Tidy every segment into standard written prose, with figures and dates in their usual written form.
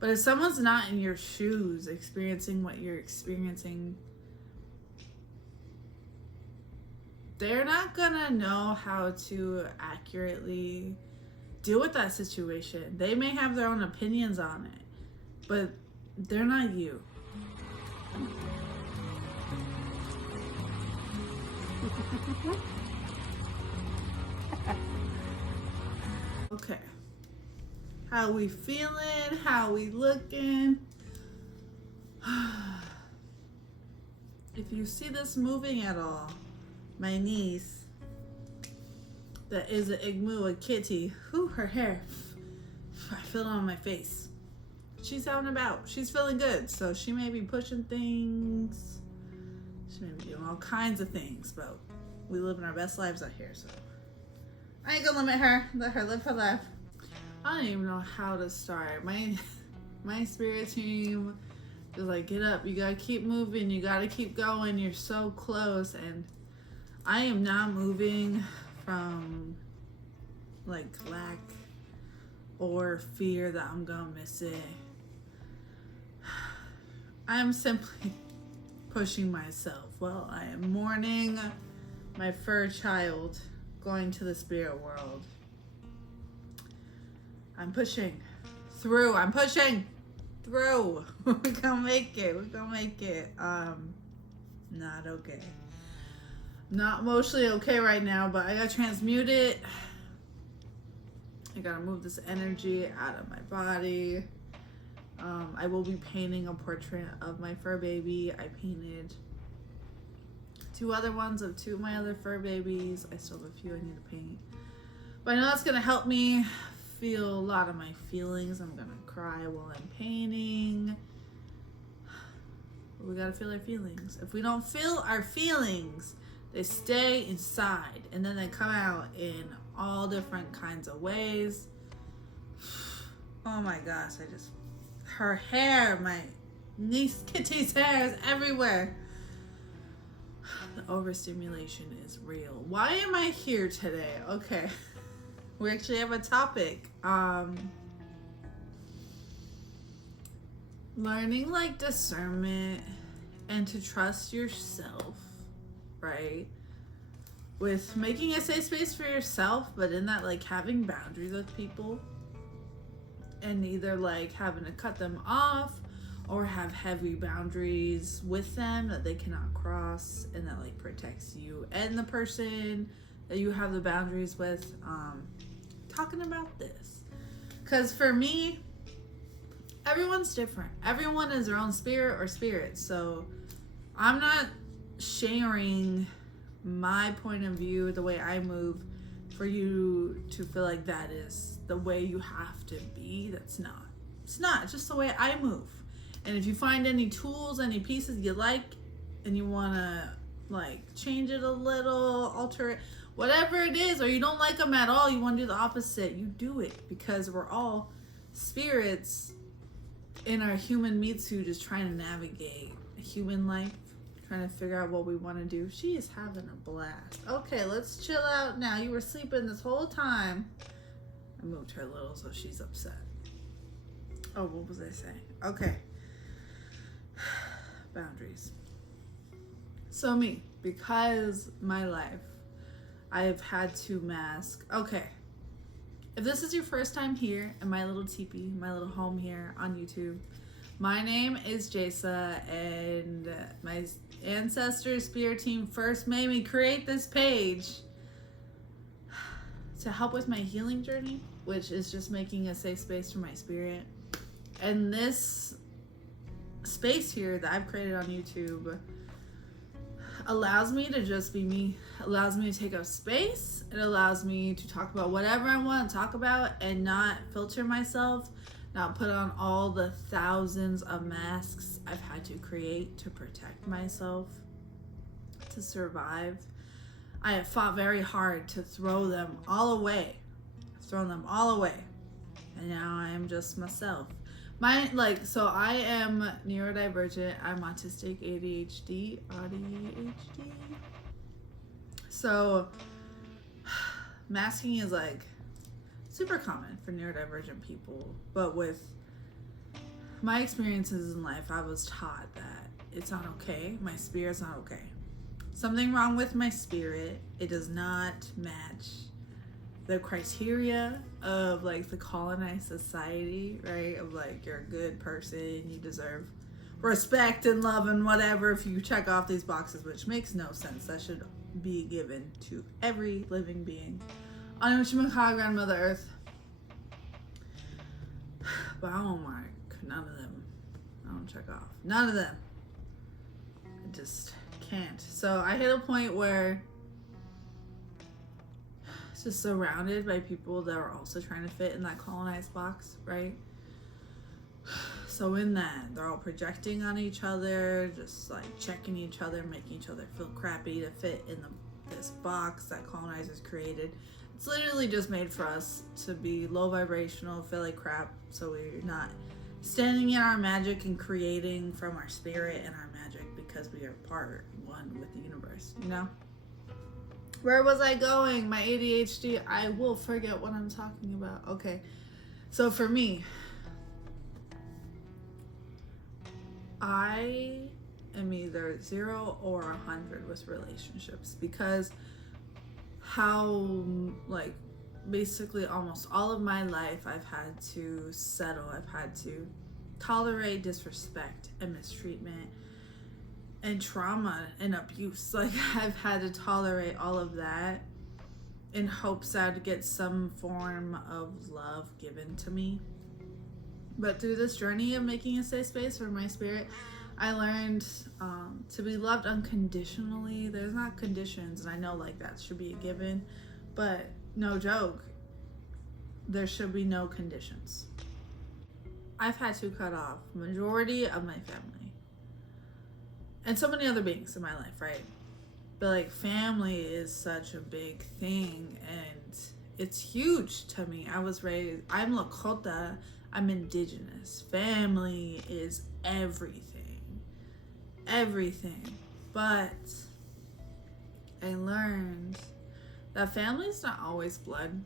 But if someone's not in your shoes experiencing what you're experiencing, they're not gonna know how to accurately deal with that situation. They may have their own opinions on it, but they're not you. Okay. How we feeling? How we looking? If you see this moving at all, my niece, that is an Igmu, a kitty, her hair, I feel it on my face. She's out and about. She's feeling good, so she may be pushing things. She may be doing all kinds of things, but we live in our best lives out here, so I ain't gonna limit her. Let her live her life. I don't even know how to start. My spirit team is like, get up, you gotta keep moving, you gotta keep going, you're so close. And I am not moving from like lack or fear that I'm gonna miss it. I am simply pushing myself. Well, I am mourning my fur child going to the spirit world. I'm pushing through. I'm pushing through. We're gonna make it. We're gonna make it. Not okay. Not emotionally okay right now, but I gotta transmute it. I gotta move this energy out of my body. I will be painting a portrait of my fur baby. I painted 2 other ones of 2 of my other fur babies. I still have a few I need to paint. But I know that's gonna help me feel a lot of my feelings. I'm gonna cry while I'm painting. We gotta feel our feelings. If we don't feel our feelings, they stay inside and then they come out in all different kinds of ways. Oh my gosh, her hair, my niece Kitty's hair is everywhere. The overstimulation is real. Why am I here today? Okay. We actually have a topic. Learning like discernment and to trust yourself, right? With making a safe space for yourself, but in that like having boundaries with people and either like having to cut them off or have heavy boundaries with them that they cannot cross, and that like protects you and the person that you have the boundaries with. Talking about this because for me, everyone's different. Everyone is their own spirit or spirits, so I'm not sharing my point of view, the way I move, for you to feel like that is the way you have to be. That's not. It's not. It's just the way I move. And if you find any tools, any pieces you like, and you want to like change it a little, alter it, whatever it is, or you don't like them at all, you want to do the opposite, you do it, because we're all spirits in our human meat suit just trying to navigate human life, trying to figure out what we want to do. She is having a blast. Okay, let's chill out now. You were sleeping this whole time. I moved her a little so she's upset. Oh, what was I saying? Okay. Boundaries. So me, because my life, I have had to mask. Okay. If this is your first time here in my little teepee, my little home here on YouTube, my name is Jasa, and my ancestors spirit team first made me create this page to help with my healing journey, which is just making a safe space for my spirit. And this space here that I've created on YouTube allows me to just be me, allows me to take up space. It allows me to talk about whatever I want to talk about and not filter myself, not put on all the thousands of masks I've had to create to protect myself, to survive. I have fought very hard to throw them all away. I've thrown them all away. And now I am just myself. So I am neurodivergent. I'm autistic, ADHD. So masking is like super common for neurodivergent people, but with my experiences in life, I was taught that it's not okay. My spirit's not okay. Something wrong with my spirit. It does not match the criteria of like the colonized society, right? Of like, you're a good person, you deserve respect and love and whatever if you check off these boxes, which makes no sense. That should be given to every living being on Uchimakah Grandmother Earth. But I don't mark none of them. I don't check off none of them. I just can't. So I hit a point where it's just surrounded by people that are also trying to fit in that colonized box, right? So in that, they're all projecting on each other, just like checking each other, making each other feel crappy to fit in this box that colonizers created. It's literally just made for us to be low vibrational, feel like crap, so we're not standing in our magic and creating from our spirit and our magic, because we are one with the universe, you know? Where was I going? My ADHD, I will forget what I'm talking about. Okay, so for me, I am either 0 or 100 with relationships, because how, like, basically almost all of my life I've had to settle, I've had to tolerate disrespect and mistreatment and trauma and abuse. Like, I've had to tolerate all of that in hopes that I'd get some form of love given to me. But through this journey of making a safe space for my spirit, I learned to be loved unconditionally. There's not conditions, and I know like that should be a given, but no joke, there should be no conditions. I've had to cut off majority of my family and so many other beings in my life, right? But like, family is such a big thing, and it's huge to me. I'm Lakota, I'm indigenous. Family is everything. But I learned that family is not always blood.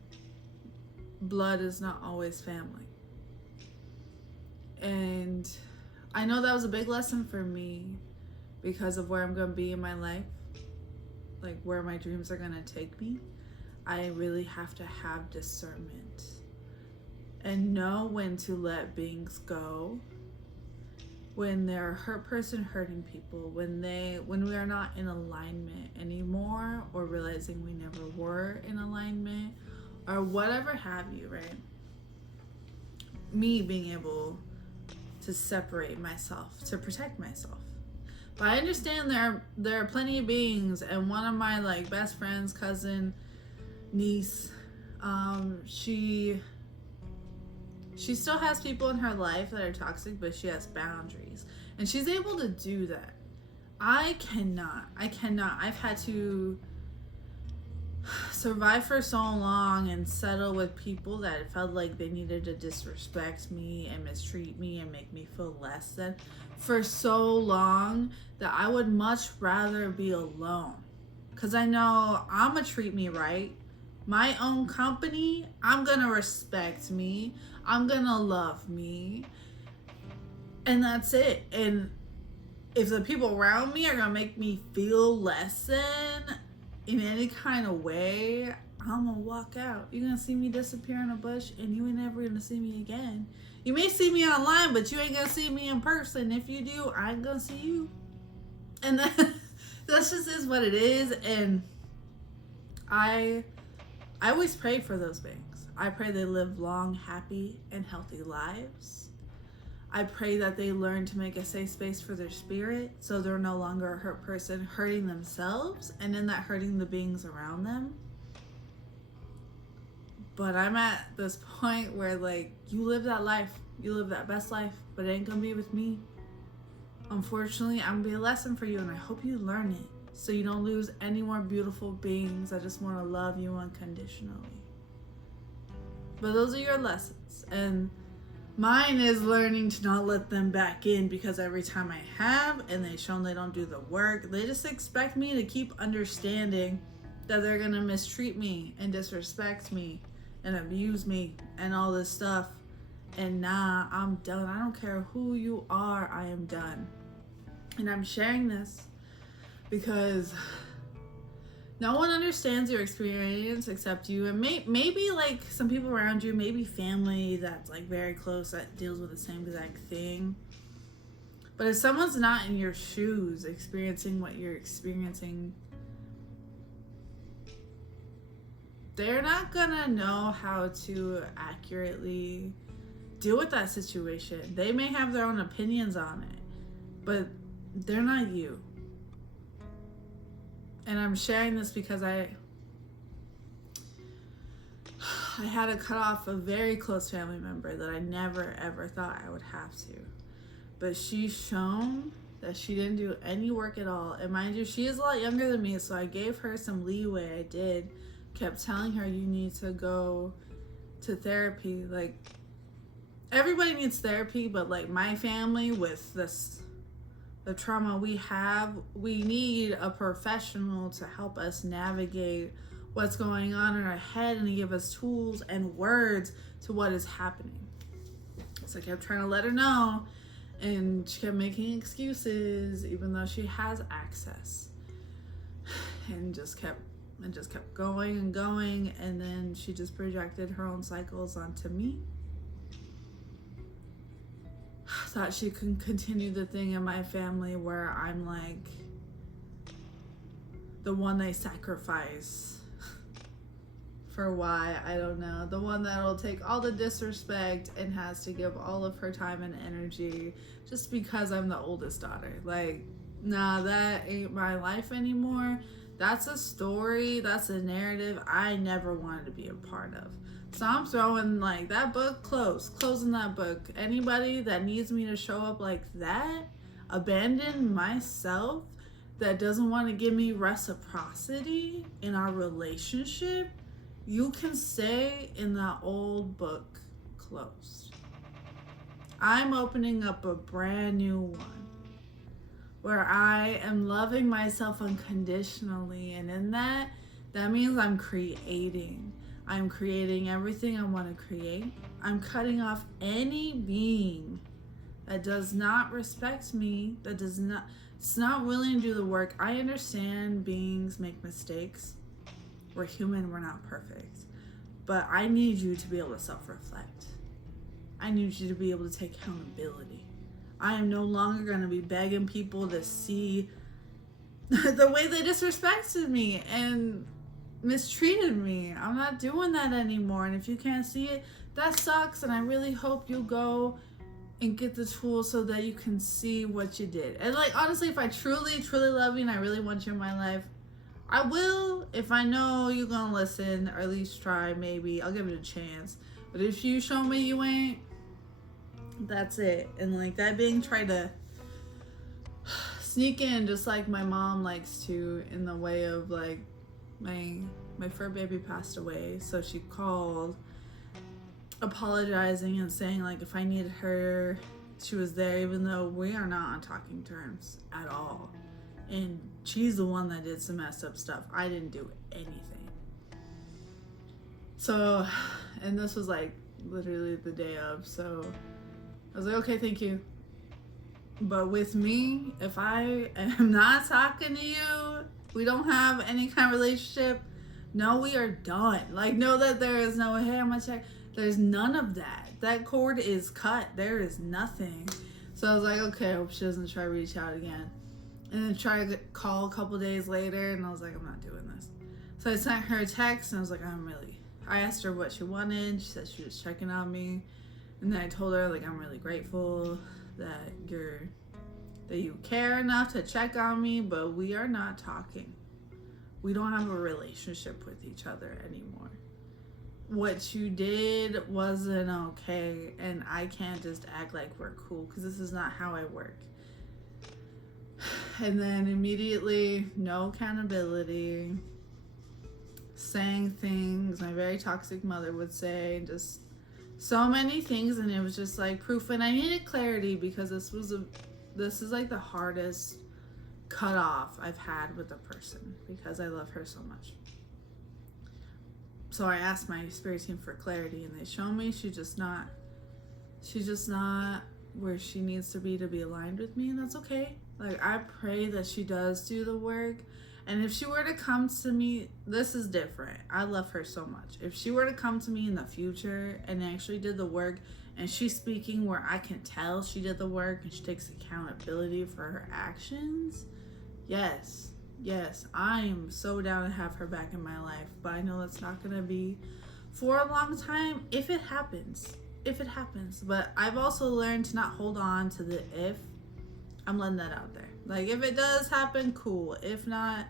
Blood is not always family. And I know that was a big lesson for me because of where I'm going to be in my life, like where my dreams are going to take me. I really have to have discernment and know when to let beings go, when they're a hurt person hurting people, when we are not in alignment anymore, or realizing we never were in alignment, or whatever have you, right? Me being able to separate myself, to protect myself. But I understand there are plenty of beings, and one of my like best friends, cousin, niece, she still has people in her life that are toxic, but she has boundaries. And she's able to do that. I cannot. I've had to survive for so long and settle with people that felt like they needed to disrespect me and mistreat me and make me feel less than for so long that I would much rather be alone. Because I know I'm going to treat me right. My own company, I'm going to respect me. I'm going to love me. And that's it. And if the people around me are going to make me feel less than in any kind of way, I'm going to walk out. You're going to see me disappear in a bush, and you ain't never going to see me again. You may see me online, but you ain't going to see me in person. If you do, I ain't going to see you. And that just is what it is. And I always pray for those beings. I pray they live long, happy, and healthy lives. I pray that they learn to make a safe space for their spirit, so they're no longer a hurt person hurting themselves, and in that hurting the beings around them. But I'm at this point where, like, you live that life. You live that best life, but it ain't gonna be with me. Unfortunately, I'm gonna be a lesson for you, and I hope you learn it, so you don't lose any more beautiful beings that just want to love you unconditionally. But those are your lessons, and mine is learning to not let them back in, because every time I have and they've shown they don't do the work, they just expect me to keep understanding that they're gonna mistreat me and disrespect me and abuse me and all this stuff. And nah, I'm done. I don't care who you are, I am done. And I'm sharing this because no one understands your experience except you, and maybe like some people around you, maybe family that's like very close that deals with the same exact thing. But if someone's not in your shoes experiencing what you're experiencing, they're not gonna know how to accurately deal with that situation. They may have their own opinions on it, but they're not you. And I'm sharing this because I had to cut off a very close family member that I never ever thought I would have to. But she's shown that she didn't do any work at all. And mind you, she is a lot younger than me, so I gave her some leeway. I did. Kept telling her, you need to go to therapy. Like, everybody needs therapy, but like my family with the trauma we have, we need a professional to help us navigate what's going on in our head and to give us tools and words to what is happening. So I kept trying to let her know, and she kept making excuses even though she has access, and just kept going and going. And then she just projected her own cycles onto me. Thought she could continue the thing in my family where I'm like the one they sacrifice for why, I don't know, the one that'll take all the disrespect and has to give all of her time and energy just because I'm the oldest daughter. Like, nah, that ain't my life anymore. That's a story, that's a narrative I never wanted to be a part of. So I'm throwing like that book closing that book. Anybody that needs me to show up like that, abandon myself, that doesn't want to give me reciprocity in our relationship, you can stay in that old book closed. I'm opening up a brand new one where I am loving myself unconditionally, and in that means I'm creating everything I want to create. I'm cutting off any being that does not respect me, it's not willing to do the work. I understand beings make mistakes. We're human, we're not perfect. But I need you to be able to self-reflect. I need you to be able to take accountability. I am no longer going to be begging people to see the way they disrespected me and mistreated me. I'm not doing that anymore. And if you can't see it, that sucks. And I really hope you go and get the tools so that you can see what you did. And like, honestly, if I truly love you and I really want you in my life, I will. If I know you're gonna listen, or at least try, maybe I'll give it a chance. But if you show me you ain't, that's it. And like that being tried to sneak in just like my mom likes to, in the way of like my fur baby passed away, so she called apologizing and saying like if I needed her, she was there, even though we are not on talking terms at all. And she's the one that did some messed up stuff. I didn't do anything. So, and this was like literally the day of, so I was like, okay, thank you. But with me, if I am not talking to you, we don't have any kind of relationship, no, we are done. Like, know that there is no, hey, I'm gonna check. There's none of that. That cord is cut. There is nothing. So I was like, okay, I hope she doesn't try to reach out again. And then try to call a couple days later, and I was like, I'm not doing this. So I sent her a text, and I was like, I asked her what she wanted. She said she was checking on me. And then I told her, like, I'm really grateful that you care enough to check on me, but we are not talking. We don't have a relationship with each other anymore. What you did wasn't okay, and I can't just act like we're cool, because this is not how I work. And then immediately, no accountability, saying things my very toxic mother would say, just so many things. And it was just like proof, and I needed clarity, because this is like the hardest cutoff I've had with a person, because I love her so much. So I asked my spirit team for clarity, and they show me she's just not she's just not where she needs to be aligned with me, and that's okay. Like, I pray that she does do the work. And if she were to come to me, this is different. I love her so much. If she were to come to me in the future and actually did the work, and she's speaking where I can tell she did the work and she takes accountability for her actions, yes, I'm so down to have her back in my life. But I know that's not going to be for a long time if it happens. But I've also learned to not hold on to the if. I'm letting that out there. Like, if it does happen, cool. If not,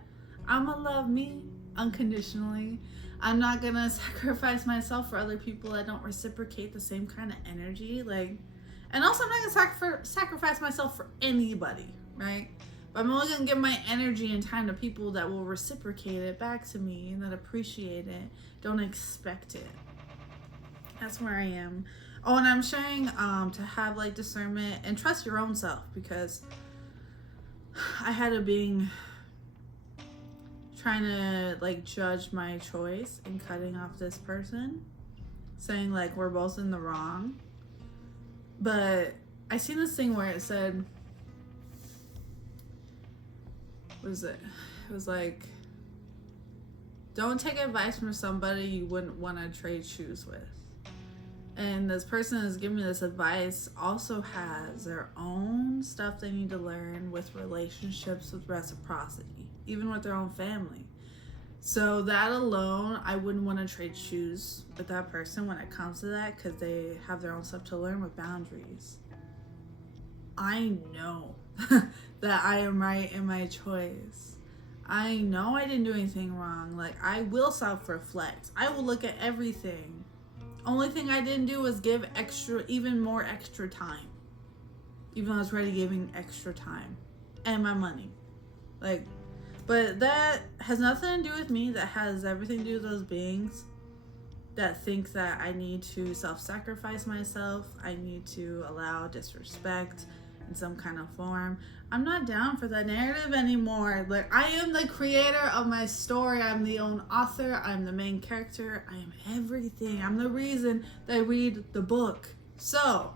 I'ma love me unconditionally. I'm not gonna sacrifice myself for other people that don't reciprocate the same kind of energy. Like, and also I'm not gonna sacrifice myself for anybody, right? But I'm only gonna give my energy and time to people that will reciprocate it back to me and that appreciate it, don't expect it. That's where I am. Oh, and I'm sharing to have like discernment and trust your own self, because I had a being trying to like judge my choice and cutting off this person, saying like we're both in the wrong. But I seen this thing where it said, what is it? It was like, don't take advice from somebody you wouldn't want to trade shoes with. And this person who's giving me this advice also has their own stuff they need to learn with relationships, with reciprocity, even with their own family. So that alone, I wouldn't want to trade shoes with that person when it comes to that, because they have their own stuff to learn with boundaries. I know that I am right in my choice. I know I didn't do anything wrong. Like, I will self-reflect. I will look at everything. Only thing I didn't do was give even more extra time. Even though I was already giving extra time. And my money. Like, but that has nothing to do with me. That has everything to do with those beings that think that I need to self-sacrifice myself. I need to allow disrespect in some kind of form. I'm not down for that narrative anymore. Like, I am the creator of my story. I'm the own author. I'm the main character. I am everything. I'm the reason they read the book. So,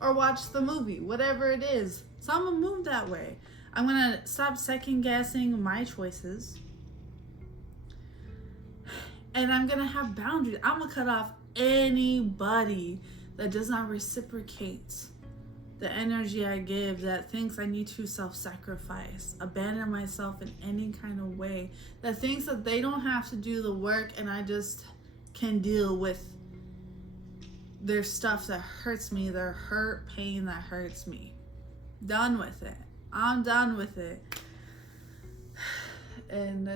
or watch the movie, whatever it is. So I'm gonna move that way. I'm gonna stop second guessing my choices. And I'm gonna have boundaries. I'm gonna cut off anybody that does not reciprocate the energy I give, that thinks I need to self-sacrifice, abandon myself in any kind of way, that thinks that they don't have to do the work and I just can deal with their stuff that hurts me, their hurt, pain that hurts me. Done with it. I'm done with it. And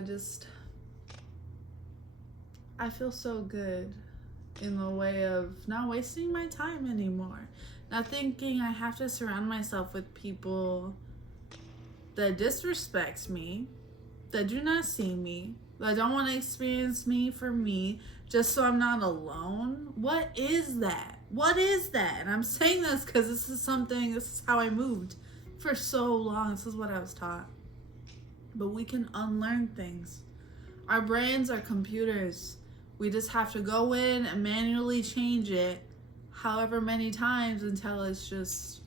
I feel so good in the way of not wasting my time anymore. Not thinking I have to surround myself with people that disrespect me, that do not see me, that don't want to experience me for me, just so I'm not alone. What is that? What is that? And I'm saying this because this is how I moved for so long. This is what I was taught. But we can unlearn things. Our brains are computers. We just have to go in and manually change it however many times until it's just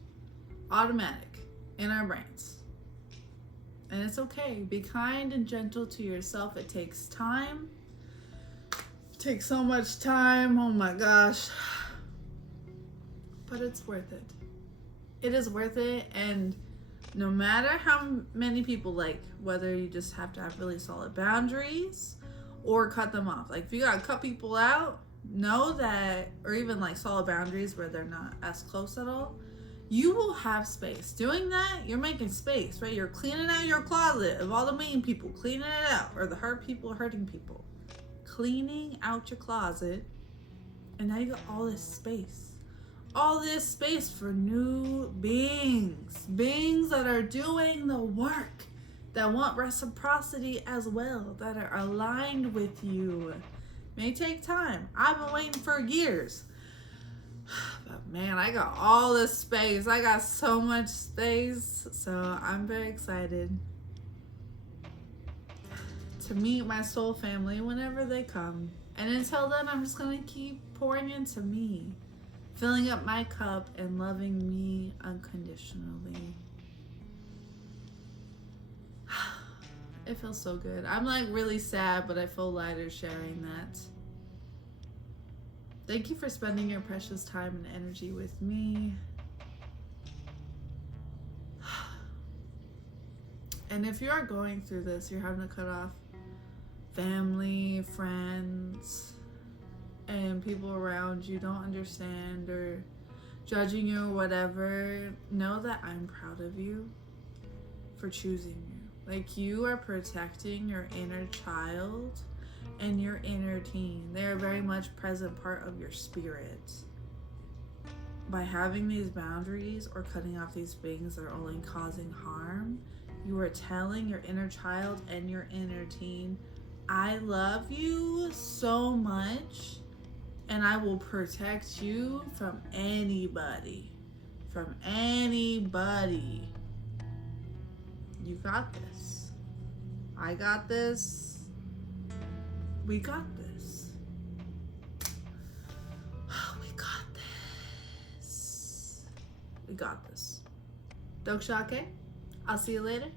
automatic in our brains. And it's okay. Be kind and gentle to yourself. It takes time. It takes so much time. Oh my gosh. But it's worth it. It is worth it. And no matter how many people, like, whether you just have to have really solid boundaries or cut them off. Like, if you gotta cut people out, know that, or even like solid boundaries where they're not as close at all, you will have space. Doing that, you're making space, right? You're cleaning out your closet of all the mean people, cleaning it out, or the hurt people hurting people. Cleaning out your closet, and now you got all this space. All this space for new beings. Beings that are doing the work, that want reciprocity as well, that are aligned with you. May take time. I've been waiting for years. But man, I got all this space. I got so much space. So I'm very excited to meet my soul family whenever they come. And until then, I'm just going to keep pouring into me. filling up my cup and loving me unconditionally. It feels so good. I'm like really sad, but I feel lighter sharing that. Thank you for spending your precious time and energy with me. And if you are going through this, you're having to cut off family, friends, and people around you don't understand or judging you or whatever, know that I'm proud of you for choosing you. Like, you are protecting your inner child and your inner teen. They're a very much present part of your spirit. By having these boundaries or cutting off these things that are only causing harm, you are telling your inner child and your inner teen, I love you so much and I will protect you from anybody. From anybody. You got this. I got this. We got this. We got this. We got this. Dokshake, I'll see you later.